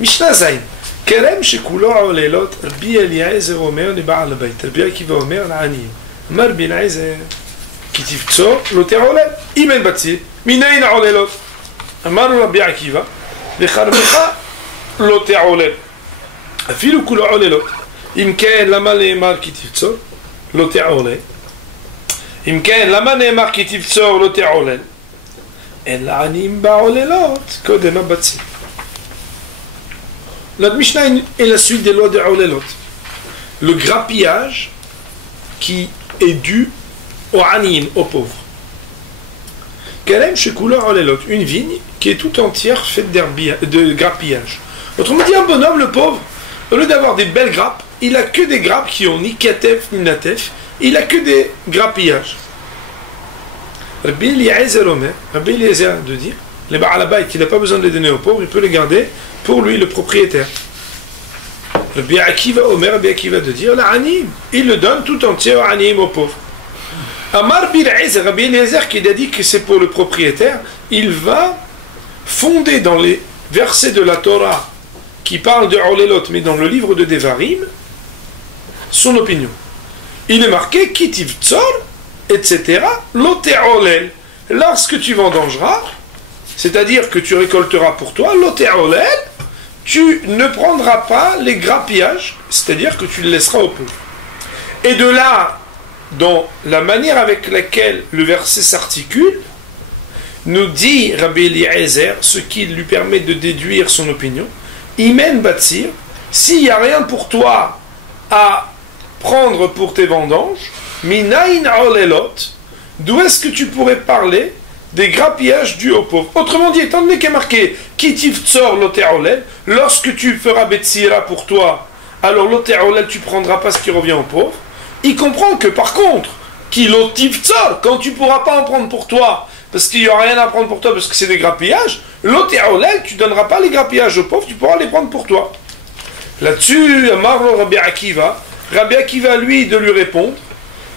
Mishnah Zayn. Kerem shekulo olelot, Rabbi Eliezer Omer לבעל הבית. רבי עקיבא אומר לעניים. אמר רבי אליעזר, כי תבצור לא תעולל. אם אין בציר, מניין העוללות? אמר רבי עקיבא, וחרמך לא תעולל. אפילו כולו עוללות. אם כן, למה נאמר כי תבצור? לא תעולל. אם כן, למה נאמר כי תבצור לא תעולל? אלא עניים בעוללות, קודם הבציר. Notre Mishnah est la suite des lois de Aulelot. Le grappillage qui est dû aux Anim, aux pauvres. Kalem Shekula Aulelot, une vigne qui est tout entière faite de grappillage. Autrement dit, un bonhomme, le pauvre, au lieu d'avoir des belles grappes, il n'a que des grappes qui ont ni katef ni natef, il n'a que des grappillages. Rabbi Eliezer Omer, Rabbi Eliezer de dire, les ba'alabayt, qu'il n'a pas besoin de les donner aux pauvres, il peut les garder pour lui, le propriétaire. Rabbi Akiva Omer, Rabbi Akiva de dire, l'Anim, il le donne tout entier au Anim, aux pauvres. Amar Bil'ez, Rabbi Eliezer qui a dit que c'est pour le propriétaire, il va fonder dans les versets de la Torah qui parlent de Olelot, mais dans le livre de Devarim, son opinion. Il est marqué, Kitiv Tzor, etc., Lote Olel. Lorsque tu vendangeras, c'est-à-dire que tu récolteras pour toi, Lote Olel, tu ne prendras pas les grappillages, c'est-à-dire que tu le laisseras au pauvre. Et de là, dans la manière avec laquelle le verset s'articule, nous dit Rabbi Eliezer, ce qui lui permet de déduire son opinion, Imen Batsir, s'il n'y a rien pour toi à prendre pour tes vendanges, Minayin Olelot, d'où est-ce que tu pourrais parler des grappillages dus aux pauvres? Autrement dit, étant donné qu'il est marqué Kitiv Tzor Lote Olel, lorsque tu feras Betsira pour toi, alors Lote Olel, tu ne prendras pas ce qui revient aux pauvres. Il comprend que par contre, Kilotiv Tzor, quand tu ne pourras pas en prendre pour toi, parce qu'il n'y aura rien à prendre pour toi, parce que c'est des grappillages, Lote Olel, tu ne donneras pas les grappillages aux pauvres, tu pourras les prendre pour toi. Là-dessus, Amar Rabbi Akiva, lui, de lui répondre,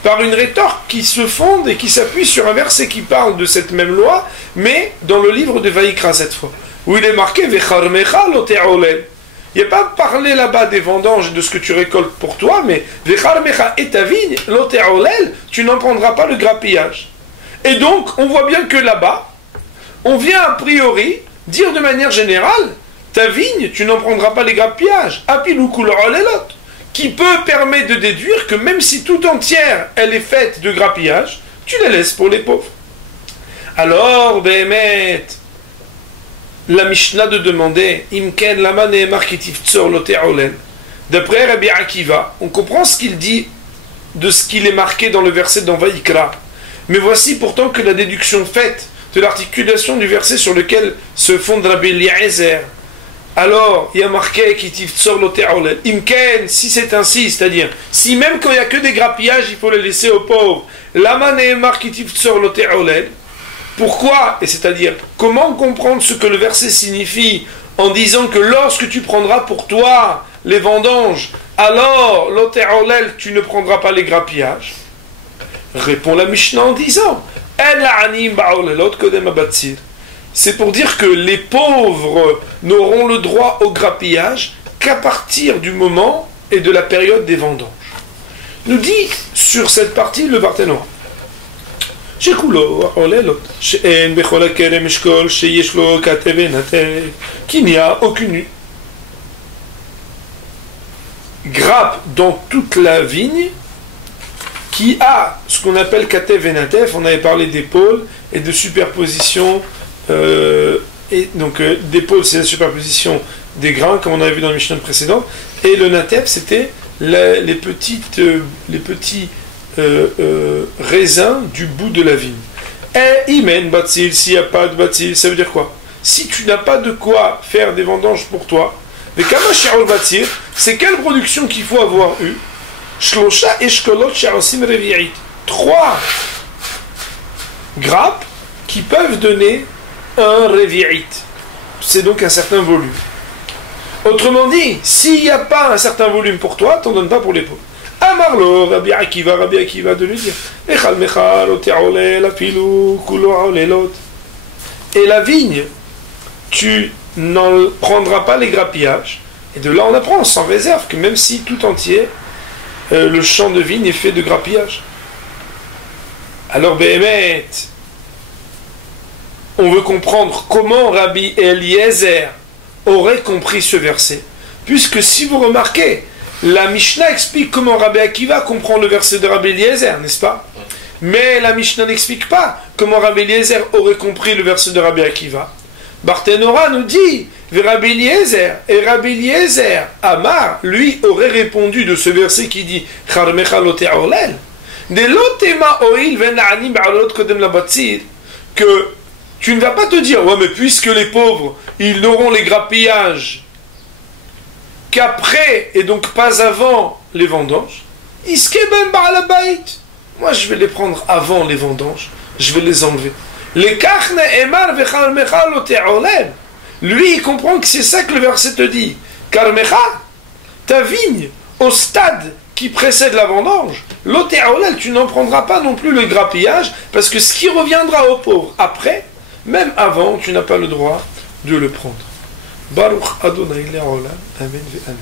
par une rétorque qui se fonde et qui s'appuie sur un verset qui parle de cette même loi, mais dans le livre de Vaïkra cette fois, où il est marqué Vecharmecha Lote Olel. Il n'y a pas parlé là-bas des vendanges et de ce que tu récoltes pour toi, mais Vecharmecha et ta vigne, Lote Olel, tu n'en prendras pas le grappillage. Et donc, on voit bien que là-bas, on vient a priori dire de manière générale, ta vigne, tu n'en prendras pas les grappillages. Apilukul Olelot, qui peut permettre de déduire que même si tout entière elle est faite de grappillage, tu la laisses pour les pauvres. Alors, Behemet, la Mishnah de demander Imken lama ne'emar kitiv tzor lote olen. D'après Rabbi Akiva, on comprend ce qu'il dit de ce qu'il est marqué dans le verset dans Vaïkra. Mais voici pourtant que la déduction faite de l'articulation du verset sur lequel se fonde Rabbi Eliezer. Alors, il y a marqué Kitiv Tzor Lote Olel. Imken, si c'est ainsi, c'est-à-dire, si même quand il n'y a que des grappillages, il faut les laisser aux pauvres. Lama ne'emar Kitiv Tzor Lote Olel. Pourquoi? Et c'est-à-dire, comment comprendre ce que le verset signifie en disant que lorsque tu prendras pour toi les vendanges, alors, Lote Olel, tu ne prendras pas les grappillages? Répond la Mishnah en disant, El anim ba'olelot kodem abatsir. C'est pour dire que les pauvres n'auront le droit au grappillage qu'à partir du moment et de la période des vendanges. Nous dit sur cette partie le Barthénois. Qu'il n'y a aucune grappe dans toute la vigne qui a ce qu'on appelle katev et natef. On avait parlé d'épaule et de superposition. Et donc d'épaule, c'est la superposition des grains, comme on avait vu dans le Mishnah précédent. Et le natef, c'était les petits raisins du bout de la vigne. Et imen batzil, s'il n'y a pas de batzil, ça veut dire quoi? Si tu n'as pas de quoi faire des vendanges pour toi, mais kama shi'ur batzil, c'est quelle production qu'il faut avoir eu? Shlosha eshkolot she'osim revi'it. 3 grappes qui peuvent donner un revi'it. C'est donc un certain volume. Autrement dit, s'il n'y a pas un certain volume pour toi, t'en donnes pas pour les pauvres. Amarlo, Rabbi Akiva de lui dire Echal mechal, ote'olel, afilu, kulo olelot. Et la vigne, tu n'en prendra pas les grappillages. Et de là on apprend sans réserve que même si tout entier, le champ de vigne est fait de grappillages. Alors Béhémet, on veut comprendre comment Rabbi Eliezer aurait compris ce verset. Puisque si vous remarquez, la Mishnah explique comment Rabbi Akiva comprend le verset de Rabbi Eliezer, n'est-ce pas? Mais la Mishnah n'explique pas comment Rabbi Eliezer aurait compris le verset de Rabbi Akiva. Barthénora nous dit, Rabbi Eliezer, et Rabbi Eliezer, Amar, lui, aurait répondu de ce verset qui dit, que tu ne vas pas te dire, ouais, mais puisque les pauvres, ils n'auront les grappillages qu'après, et donc pas avant les vendanges, moi je vais les prendre avant les vendanges, je vais les enlever. Lui, il comprend que c'est ça que le verset te dit. Karmecha, ta vigne, au stade qui précède la vendange, l'otéolel, tu n'en prendras pas non plus le grappillage, parce que ce qui reviendra aux pauvres après, même avant, tu n'as pas le droit de le prendre. Baruch Adonai Le'olam, Amen ve Amen.